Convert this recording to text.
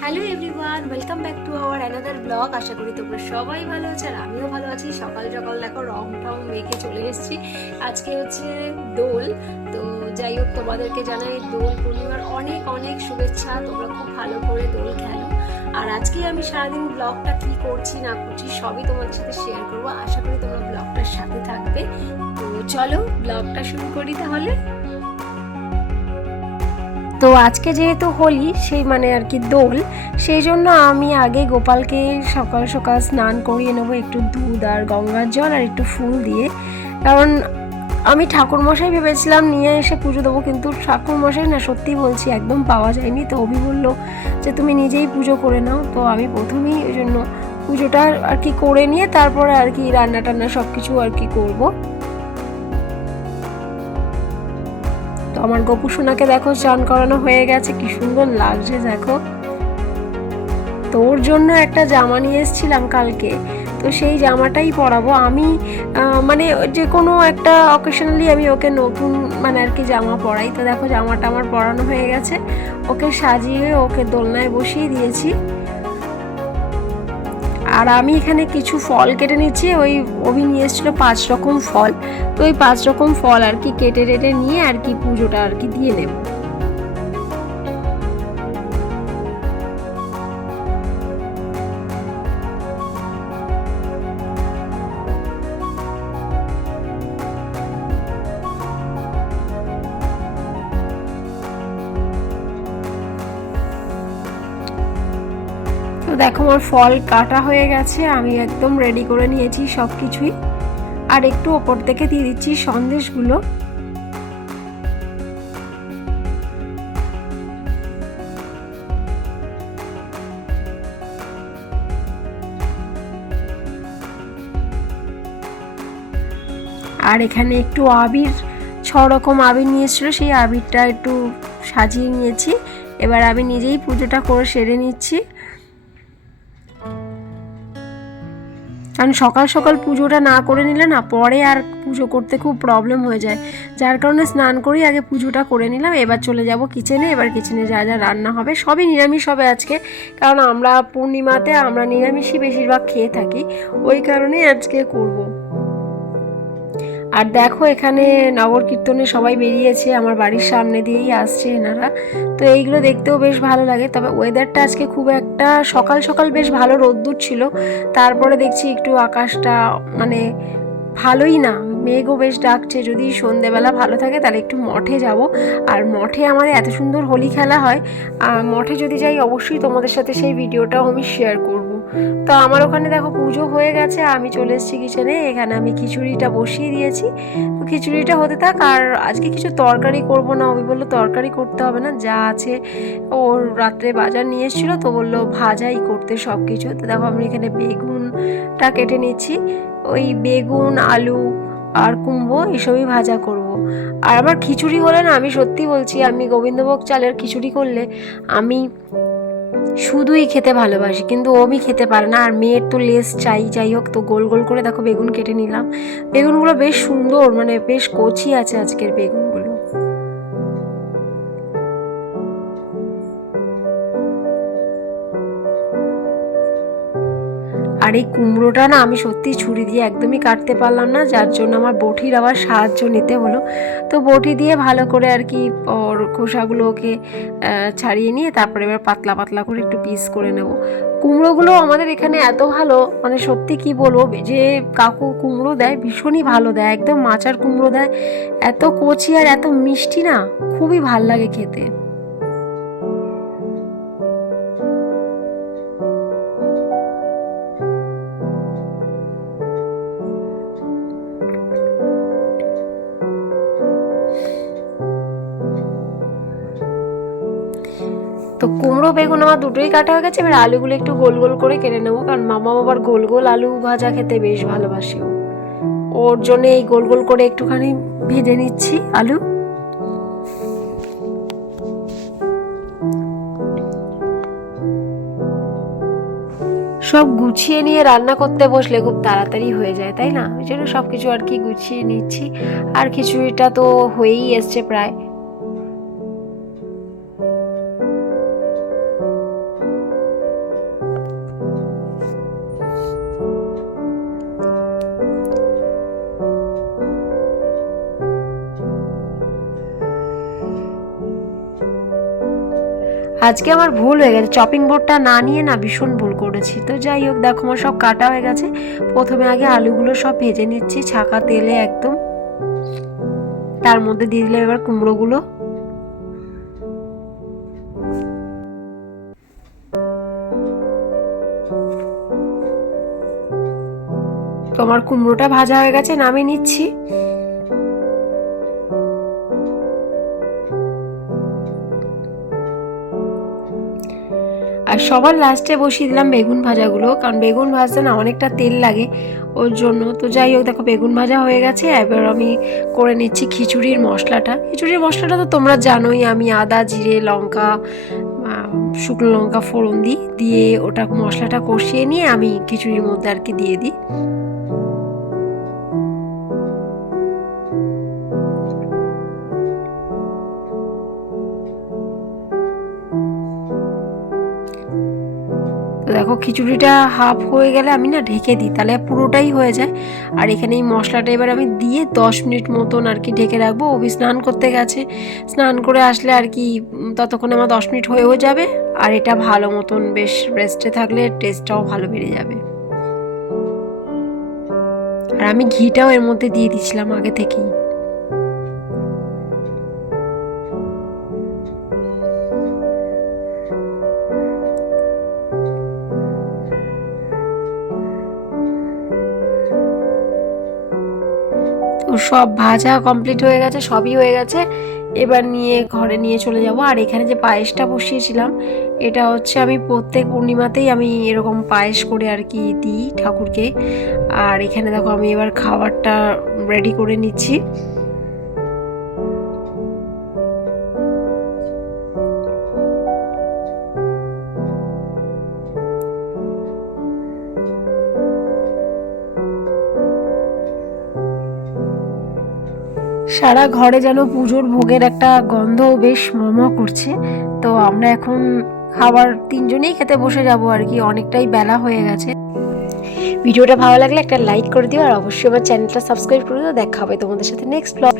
Hello everyone welcome back to our another blog আশা করি তোমরা সবাই ভালো আছো আর আমিও ভালো আছি। সকাল সকাল দেখো রং টং মেখে চলে এসেছি। আজকে হচ্ছে দোল, তো যাই হোক তোমাদেরকে জানাই দোল পূর্ণিমার অনেক অনেক শুভেচ্ছা। তোমরা খুব ভালো করে দোল খেলো। আর আজকে আমি সারাদিন ব্লগটা কি করছি না করছি সবই তোমাদের সাথে শেয়ার করব। আশা করি তোমরা ব্লগটার সাথে থাকবে। তো চলো ব্লগটা শুরু করি তাহলে। তো আজকে যেহেতু হোলি, সেই মানে আর কি দোল, সেই জন্য আমি আগে গোপালকে সকাল সকাল স্নান করিয়ে নেব, একটু দুধ আর গঙ্গার জল আর একটু ফুল দিয়ে। কারণ আমি ঠাকুরমশাই ভেবেছিলাম নিয়ে এসে পুজো দেবো, কিন্তু ঠাকুরমশাই না সত্যি বলছি একদম পাওয়া যায়নি। তো অভি বলল যে, তুমি নিজেই পুজো করে নাও। তো আমি প্রথমেই ওই জন্য পুজোটা আর কি করে নিয়ে, তারপরে আর কি রান্না টান্না সব কিছু আর কি করব। আমার গপু সোনাকে দেখো চান করানো হয়ে গেছে, কি সুন্দর লাগছে দেখো। তো ওর জন্য একটা জামা নিয়ে এসেছিলাম কালকে, তো সেই জামাটাই পরাবো। আমি মানে যে কোনো একটা অকেশনালি আমি ওকে নতুন মানে আর কি জামা পরাই। তো দেখো, জামাটা আমার পরানো হয়ে গেছে, ওকে সাজিয়ে ওকে দোলনায় বসিয়ে দিয়েছি। আর আমি এখানে কিছু ফল কেটে নিচ্ছি। ওই ওভি নিয়ে এসেছিল পাঁচ রকম ফল। তো ওই পাঁচ রকম ফল আর কি কেটে টেটে নিয়ে আর কি পুজোটা আর কি দিয়ে নেব। দেখো আমার ফল কাটা হয়ে গেছে, আমি একদম রেডি করে নিয়েছি সব কিছুই আর একটু ওপর থেকে দিয়ে দিচ্ছি সন্দেশগুলো। আর এখানে একটু আবির, ছ রকম আবির নিয়েছিল, সেই আবিরটা একটু সাজিয়ে নিয়েছি। এবার আমি নিজেই পুজোটা করে সেরে নিচ্ছি। কারণ সকাল সকাল পুজোটা না করে নিলে না পরে আর পুজো করতে খুব প্রবলেম হয়ে যায়। যার কারণে স্নান করেই আগে পুজোটা করে নিলাম, এবার চলে যাব কিচেনে এবার কিচেনে যা যা রান্না হবে সবই নিরামিষ হবে আজকে। কারণ আমরা পূর্ণিমাতে আমরা নিরামিষই বেশিরভাগ খেয়ে থাকি, ওই কারণেই আজকে করব। আর দেখো, এখানে নগর কীর্তনে সবাই বেরিয়েছে, আমার বাড়ির সামনে দিয়েই আসছে এনারা। তো এইগুলো দেখতেও বেশ ভালো লাগে। তবে ওয়েদারটা আজকে খুব একটা, সকাল সকাল বেশ ভালো রোদ্দুর ছিল। তারপরে দেখছি একটু আকাশটা মানে ভালোই না, মেঘও বেশ ডাকছে। যদি সন্ধেবেলা ভালো থাকে, তাহলে একটু মঠে যাব। আর মঠে আমাদের এত সুন্দর হোলি খেলা হয় মঠে যদি যাই, অবশ্যই তোমাদের সাথে সেই ভিডিওটাও আমি শেয়ার করব। তো আমার ওখানে দেখো পুজো হয়ে গেছে, আমি চলে এসেছি কিচেনে এখানে আমি খিচুড়িটা বসিয়ে দিয়েছি তো খিচুড়িটা হতে থাক, আর আজকে কিছু তরকারি করব না অভি বলল তরকারি করতে হবে না, যা আছে ওর রাত্রে বাজার নিয়ে এসেছিল, তো বলল ভাজাই করতে সব কিছু তো দেখো আমি এখানে বেগুনটা কেটে নিচ্ছি, ওই বেগুন, আলু আর কুমড়ো এসবই ভাজা করব। আর আমার খিচুড়ি হলে না, আমি সত্যি বলছি, আমি গোবিন্দভোগ চালের খিচুড়ি করলে আমি শুধুই খেতে ভালোবাসি, কিন্তু ওমি খেতে পারে না। আর মেয়ের তো লেস চাই, যাই হোক, তো গোল গোল করে দেখো বেগুন কেটে নিলাম। বেগুনগুলো বেশ সুন্দর মানে বেশ কচি আছে আজকের বেগুনগুলো। আর এই কুমড়োটা না আমি সত্যি ছুরি দিয়ে একদমই কাটতে পারলাম না, যার জন্য আমার বটির আবার সাহায্য নিতে হলো। তো বটি দিয়ে ভালো করে আর কি ওর খোসাগুলোকে ছাড়িয়ে নিয়ে তারপরে এবার পাতলা পাতলা করে একটু পিস করে নেব। কুমড়োগুলো আমাদের এখানে এত ভালো মানে সত্যি কি বলব, যে কাকু কুমড়ো দেয়, ভীষণই ভালো দেয়, একদম মাচার কুমড়ো দেয়, এত কচি আর এত মিষ্টি না, খুবই ভালো লাগে খেতে। তো কুমড়ো, বেগুন আমার দুটোই কাটা হয়ে গেছে, এবার আলুগুলো একটু গোল গোল করে কেটে নেব, কারণ মামা বাবার গোল গোল আলু ভাজা খেতে বেশ ভালোবাসে। ওর জন্য এই গোল গোল করে একটুখানি ভেজে নিচ্ছি আলু। সব গুছিয়ে নিয়ে রান্না করতে বসলে খুব তাড়াতাড়ি হয়ে যায়, তাই না? ওই জন্য সব কিছু আর কি গুছিয়ে নিচ্ছি। আর খিচুড়িটা তো হয়েই এসছে প্রায়। আজকে আমার ভুল হয়ে গেছে। চপিং বোর্ডটা না নিয়ে না ভীষণ ভুল করেছি। তো যাই হোক, দেখো আমার সব কাটা হয়ে গেছে। প্রথমে আগে আলুগুলো সব ভেজে নিচ্ছি, ছাকা তেলে একদম। তার মধ্যে দিয়ে দিলাম এবার কুমড়োগুলো। তো আমার কুমড়োটা ভাজা হয়ে গেছে, নামিয়ে নিচ্ছি। আর সবার লাস্টে বসিয়ে দিলাম বেগুন ভাজাগুলো, কারণ বেগুন ভাজতে না অনেকটা তেল লাগে ওর জন্য। তো যাই হোক, দেখো বেগুন ভাজা হয়ে গেছে, এবার আমি করে নিচ্ছি খিচুড়ির মশলাটা। খিচুড়ির মশলাটা তো তোমরা জানোই, আমি আদা, জিরে, লঙ্কা শুকনো লঙ্কা, ফোড়ন দিই, দিয়ে ওটা মশলাটা কষিয়ে নিয়ে আমি খিচুড়ির মধ্যে আর কি দিয়ে দিই। তো দেখো, খিচুড়িটা হাফ হয়ে গেলে আমি না ঢেকে দিই, তাহলে পুরোটাই হয়ে যায়। আর এখানে এই মশলাটা এবার আমি দিয়ে দশ মিনিট মতন আর কি ঢেকে রাখব। অভি স্নান করতে গেছে। স্নান করে আসলে আর কি ততক্ষণে আমার দশ মিনিট হয়েও যাবে। আর এটা ভালো মতন বেশ রেস্টে থাকলে টেস্টটাও ভালো বেড়ে যাবে। আর আমি ঘিটাও এর মধ্যে দিয়ে দিছিলাম আগে থেকেই। সব ভাজা কমপ্লিট হয়ে গেছে, সবই হয়ে গেছে। এবার নিয়ে ঘরে নিয়ে চলে যাব। আর এখানে যে পায়েসটা বসিয়েছিলাম, এটা হচ্ছে আমি প্রত্যেক পূর্ণিমাতেই আমি এরকম পায়েস করে আর কি দিই ঠাকুরকে। আর এখানে দেখো আমি এবার খাবারটা রেডি করে নিচ্ছি। সারা ঘরে যেন পুজোর ভোগের একটা গন্ধ বেশ মম করছে। তো আমরা এখন খাবার তিনজনেই খেতে বসে যাব আর কি, অনেকটাই বেলা হয়ে গেছে। ভিডিওটা ভালো লাগলে একটা লাইক করে দিও আর অবশ্যই আমার চ্যানেলটা সাবস্ক্রাইব করে দিও। দেখা হবে তোমাদের সাথে নেক্সট ব্লগ